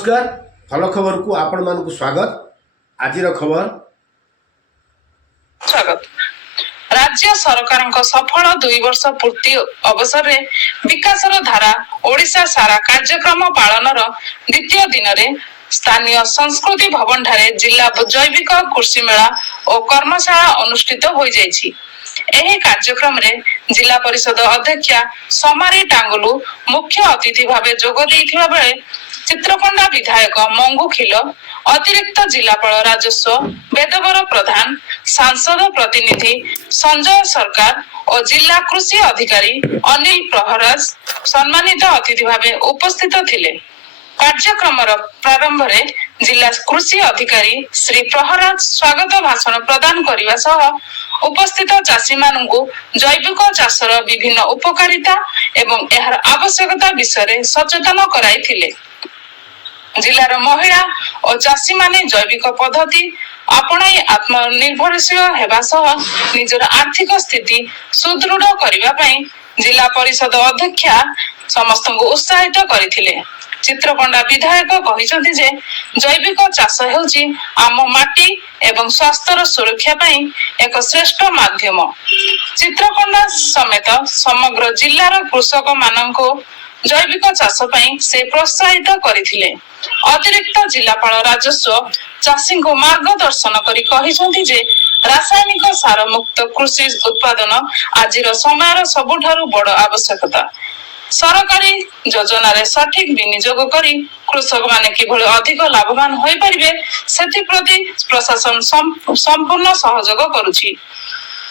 नमस्कार भल खबर को आपण मान को स्वागत। आज खबर स्वागत। राज्य सरकार सफल 2 वर्ष पूर्ति अवसर में विकासर धारा ओडिशा सारा कार्यक्रम पालन द्वितीय दिन में स्थानीय संस्कृति भवन ठारे जिला जैविक कृषि मेला और कर्मशाला अनुष्ठित हो जाइछि। एही कार्यक्रम रे जिला परिषद अध्यक्षा समारी टांगुलु मुख्य अतिथि भावे जोग देइथिबा बेले चित्रकोंडा विधायक मंगू खिल, अतिरिक्त जिलापाल राजस्व वेदवर प्रधान, सांसद प्रतिनिधि संजय सरकार और जिला कृषि अधिकारी अनिल प्रहराज सम्मानित अतिथि भावे उपस्थित थिले। कार्यक्रम प्रारंभ रे जिला कृषि अधिकारी श्री प्रहराज स्वागत भाषण प्रदान करने सह उपस्थित चाषी मानू जैविक चाषर विभिन्न उपकारिता एवं एहार आवश्यकता विषय सचेतन कराइथिले। जिलार महिला और चाषी माने जैविक पद्धति अपनाई आत्मनिर्भरशील हेबा सह निजर आर्थिक स्थिति सुदृढ़ करिबा पई जिला परिषद अध्यक्षा समस्त को उत्साहित करथिले। चित्रकोंडा विधायक कहिसंती जे जैविक चाष हेउची आम माटी एवं स्वास्थ्यर सुरक्षा पई एक श्रेष्ठ माध्यम। चित्रकोंडा समेत समग्र जिल्लार कृषक माननको जैविक चाष पई से प्रोत्साहित करथिले। अतिरिक्त जिलापाल राजस्व चाषी को मार्गदर्शन करी कहिसंती जे रासायनिक सार मुक्त कृषि उत्पादन आजिर समयर सबुठारु बड़ आवश्यकता। सरकारी योजना रे सठिक विनियोग करी कृषक माने किभଳି अधिक लाभवान होई परिबे सेति प्रति प्रशासन संपूर्ण सहयोग करूछि।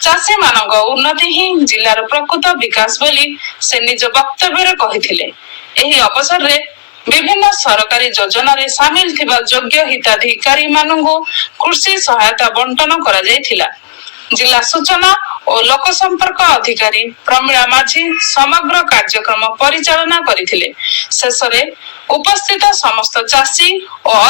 चाषी मानक उन्नति ही जिलार प्रकृत विकास बोली से निज वक्तव्य रे कहिथिले। एही अवसर रे विभिन्न सरकारी योजना रे शामिल थिबा योग्य हिताधिकारी मानू कृषि सहायता बंटन करा जायथिला। जिला सूचना और लोक संपर्क अधिकारी प्रमिला माझी समग्र कार्यक्रम परिचालना करथिले। शेष रे उपस्थित समस्त चाषी और